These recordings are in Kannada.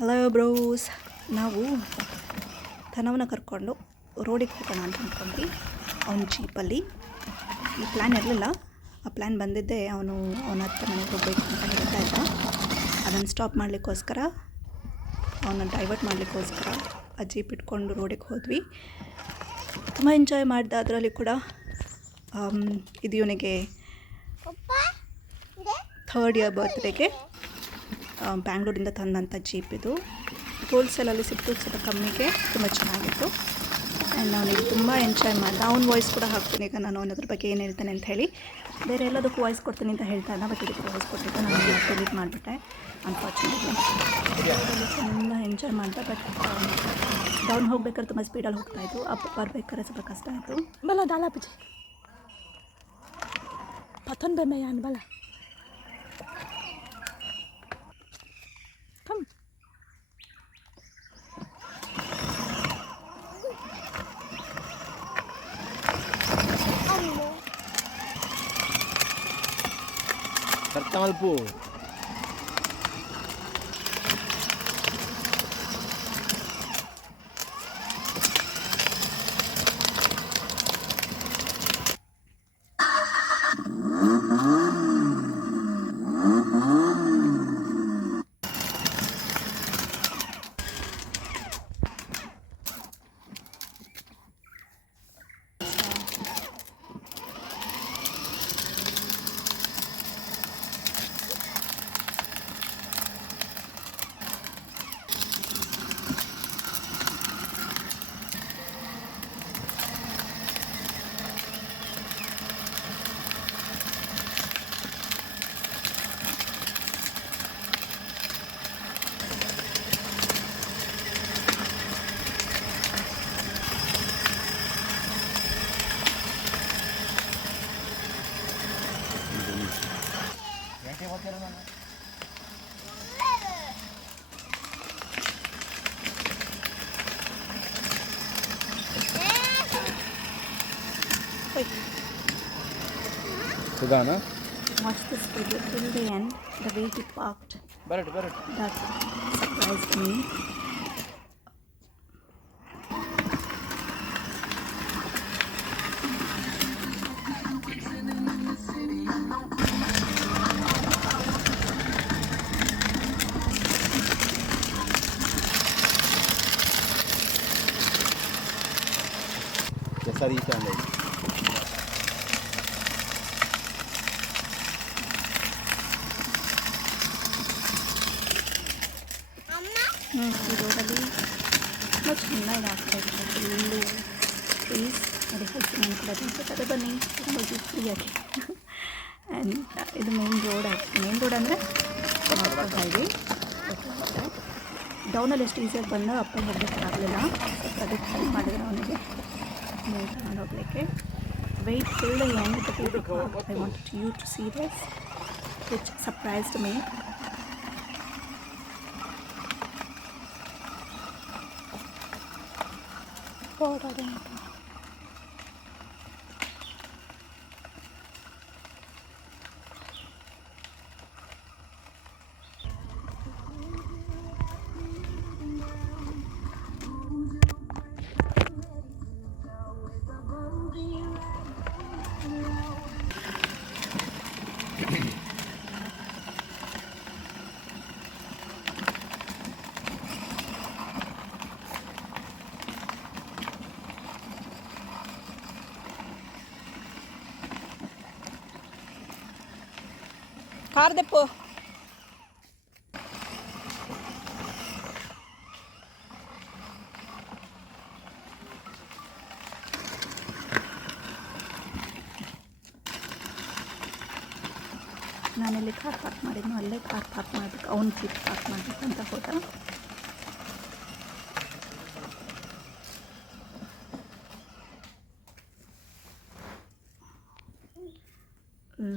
ಹಲೋ ಬ್ರೋಸ್, ನಾವು ತನವನ್ನ ಕರ್ಕೊಂಡು ರೋಡಿಗೆ ಹೋಗೋಣ ಅಂತ ಅಂದ್ಕೊಂಡ್ವಿ. ಅವ್ನ ಜೀಪಲ್ಲಿ ಈ ಪ್ಲ್ಯಾನ್ ಇರಲಿಲ್ಲ. ಆ ಪ್ಲ್ಯಾನ್ ಬಂದಿದ್ದೆ ಅವನ ಹತ್ರ ಮನೆಗೆ ಹೋಗಬೇಕು ಅಂತ ಹೇಳ್ತಾ ಇದ್ದ. ಅದನ್ನು ಸ್ಟಾಪ್ ಮಾಡಲಿಕ್ಕೋಸ್ಕರ, ಅವನ್ನ ಡೈವರ್ಟ್ ಮಾಡಲಿಕ್ಕೋಸ್ಕರ ಆ ಜೀಪ್ ಇಟ್ಕೊಂಡು ರೋಡಿಗೆ ಹೋದ್ವಿ. ತುಂಬ ಎಂಜಾಯ್ ಮಾಡಿದೆ. ಅದರಲ್ಲಿ ಕೂಡ ಇದು ಇವನಿಗೆ 3rd ಇಯರ್ ಬರ್ತ್ಡೇಗೆ ಬ್ಯಾಂಗ್ಳೂರಿಂದ ತಂದಂಥ ಜೀಪ್. ಇದು ಹೋಲ್ಸೇಲಲ್ಲಿ ಸಿಕ್ತು, ಸ್ವಲ್ಪ ಕಮ್ಮಿಗೆ, ತುಂಬ ಚೆನ್ನಾಗಿತ್ತು. ಆ್ಯಂಡ್ ಅವನಿಗೆ ತುಂಬ ಎಂಜಾಯ್ ಮಾಡಿದೆ. ಅವ್ನ ವಾಯ್ಸ್ ಕೂಡ ಹಾಕ್ತೀನಿ ಈಗ ನಾನು ಅದ್ರ ಬಗ್ಗೆ ಏನು ಹೇಳ್ತೇನೆ ಅಂತ ಹೇಳಿ. ಬೇರೆ ಎಲ್ಲದಕ್ಕೂ ವಾಯ್ಸ್ ಕೊಡ್ತೀನಿ ಅಂತ ಹೇಳ್ತಾ ಇದ್ದ, ಬಟ್ ಇದಕ್ಕೆ ವಾಯ್ಸ್ ಕೊಟ್ಟಿದ್ದೆ. ನಾನು ಡಿಲೀಟ್ ಮಾಡಿಬಿಟ್ಟೆ ಅನ್ಫಾರ್ಚುನೇಟ್ಲಿ. ತುಂಬ ಎಂಜಾಯ್ ಮಾಡಿದೆ. ಬಟ್ ಡೌನ್ ಹೋಗ್ಬೇಕಾದ್ರೆ ತುಂಬ ಸ್ಪೀಡಲ್ಲಿ ಹೋಗ್ತಾಯಿತ್ತು, ಅಪ್ ಬರ್ಬೇಕಾದ್ರೆ ಸ್ವಲ್ಪ ಕಷ್ಟ ಆಯಿತು. ಬಲ ದಾಲ ಪುಜಿ ಪಥನ್ ಬೆಮೆಯಾನ್ ಬಲ come Tertamalpu. Sudhana? Watch this video till the end. The way he parked, that surprised me. Jasa Rita and ಈ ರೋಡಲ್ಲಿ ತುಂಬ ಚೆನ್ನಾಗಿ ಆಗ್ತಾಯಿತ್ತು. ಫುಲ್ಲು ಟ್ರೀಸ್, ಅದು ಹೆಚ್ಚು ನಾನು ಕೂಡ ತಿನ್ಸುತ್ತೆ. ಬನ್ನಿ ಹೋಗಿ ಫ್ರೀಯಾಗಿ. ಆ್ಯಂಡ್ ಇದು main road actually. Main road ಅಂದರೆ ಹೈವೇ. ಡೌನಲ್ಲಿ ಎಷ್ಟು ಈಸಿಯಾಗಿ ಬಂದ ಅಪ್ಪ ಹೋಗಬೇಕಾಗಲಿಲ್ಲ. ಸ್ವಲ್ಪ ಅದಕ್ಕೆ ಹೆಲ್ಪ್ ಮಾಡಿದ್ರು ಅವನಿಗೆ ಮೂವ್ ತಗೊಂಡು ಹೋಗಲಿಕ್ಕೆ. Wait till the end. I wanted you to see this, which surprised me. Car ದೆಪ್ಪು. ನಾನೆಲ್ಲಿ ಕಾರ್ ಪಾರ್ಕ್ ಮಾಡಿದ್ನೋ ಅಲ್ಲೇ ಕಾರ್ ಪಾರ್ಕ್ ಮಾಡಬೇಕು, ಅವ್ನ ಜೀಪ್ ಪಾರ್ಕ್ ಮಾಡಬೇಕು ಅಂತ ಹೋದ.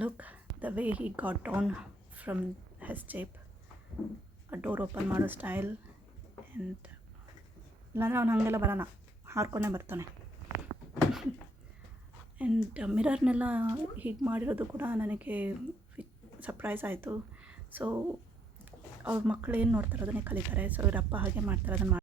Look the way he got down from his jeep. A door open ಮಾಡೋ ಸ್ಟೈಲ್. ಆ್ಯಂಡ್ ಇಲ್ಲಾಂದರೆ ಅವ್ನು ಹಾಗೆಲ್ಲ ಬರೋಣ, ಹಾರ್ಕೊಂಡೇ ಬರ್ತಾನೆ. ಆ್ಯಂಡ್ ಮಿರರ್ನೆಲ್ಲ ಹೀಗೆ ಮಾಡಿರೋದು ಕೂಡ ನನಗೆ ಸರ್ಪ್ರೈಸ್ ಆಯಿತು. ಸೊ ಅವ್ರ ಮಕ್ಕಳು ಏನು ನೋಡ್ತಾರೆ ಅದನ್ನೇ ಕಲಿತಾರೆ. ಸೊ ಇವ್ರ ಅಪ್ಪ ಹಾಗೆ ಮಾಡ್ತಾರೆ, ಅದನ್ನು